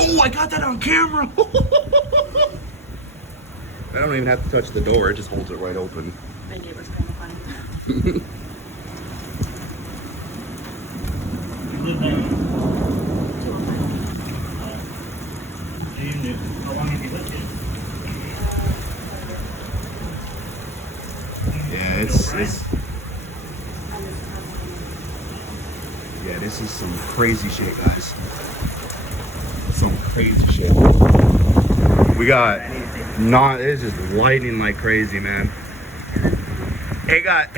Oh, I got that on camera. I don't even have to touch the door. It just holds it right open. I think it was kind of funny. How long have you lived here? Yeah, yeah, this is some crazy shit, guys. Some crazy shit. We got it's just lightning like crazy, man. It got,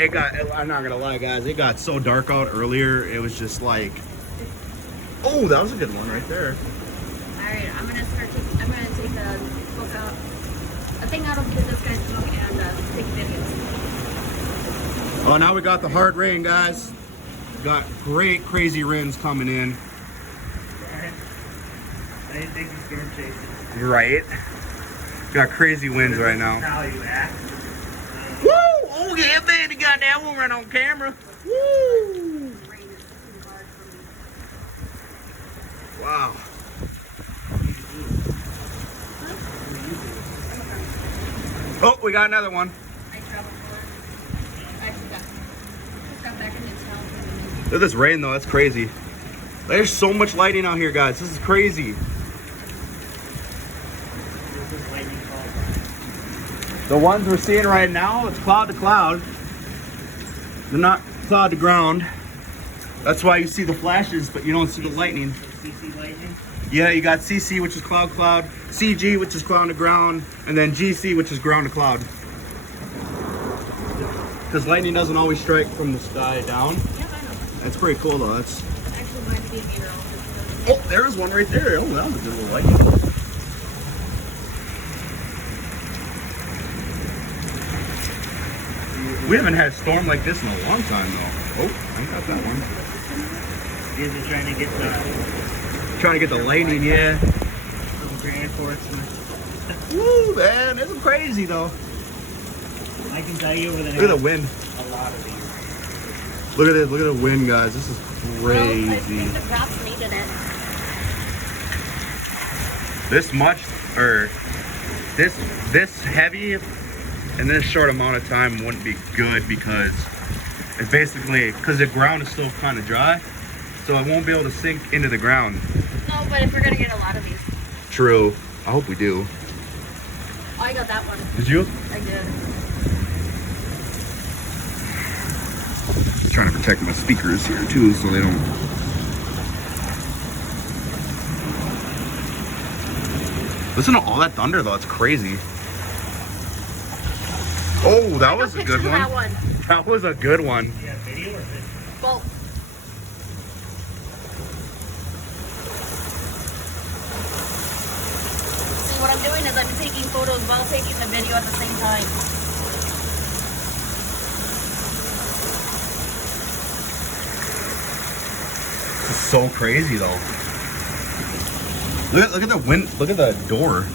I'm not gonna lie, guys, it got so dark out earlier, it was just like, oh, that was a good one right there. Alright, I'm gonna take the book out, a thing out of this guy's book and take videos. Oh, now we got the hard rain, guys. We got great, crazy winds coming in. I didn't think you storm chasing. Right. Got crazy winds right now. How you act. Woo! Oh yeah, man, you got that one right on camera. Woo! Wow. Oh, we got another one. I traveled for it. I actually got back into town. Look at this rain though, that's crazy. There's so much lighting out here, guys. This is crazy. The ones we're seeing right now, it's cloud to cloud. They're not cloud to ground. That's why you see the flashes, but you don't see the lightning. CC lightning? Yeah, you got CC, which is cloud, CG, which is cloud to ground, and then GC, which is ground to cloud. Because lightning doesn't always strike from the sky down. Yeah, I know. That's pretty cool, though. That's. Actually, mine's being meter. Oh, there was one right there. Oh, that was a good little lightning. We haven't had a storm like this in a long time, though. Oh, I got that one. You guys are trying to get the lightning, yeah. reinforcement. Woo, man, it's crazy though. I can tell you over the Look at the wind. a lot of these. Look at this. Look at the wind, guys. This is Well, I crazy. think the crops needed it. This much, or this heavy in this short amount of time wouldn't be good because it's basically the ground is still kind of dry, so it won't be able to sink into the ground. No, but if we're gonna get a lot of these. True. I hope we do. Oh, I got that one. Did you? I did. Trying to protect my speakers here too, so they don't. Listen to all that thunder, though. It's crazy. Oh, that was a good one. That one. That was a good one. Yeah, video or video? Both. See, what I'm doing is I'm taking photos while taking the video at the same time. It's so crazy, though. Look at the wind. Look at the door.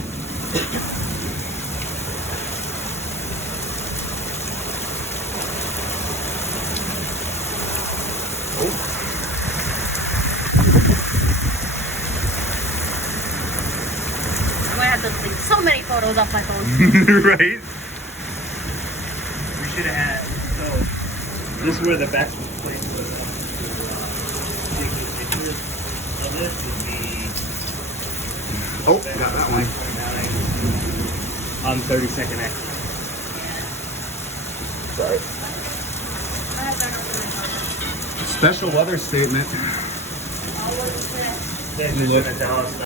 I'm gonna have to take so many photos off my phone. Right? We should have had. So this is where the best place was. Taking pictures of this would be. Oh, got that one. On 32nd X. Sorry. I have that on Special weather statement. the They're just gonna tell us.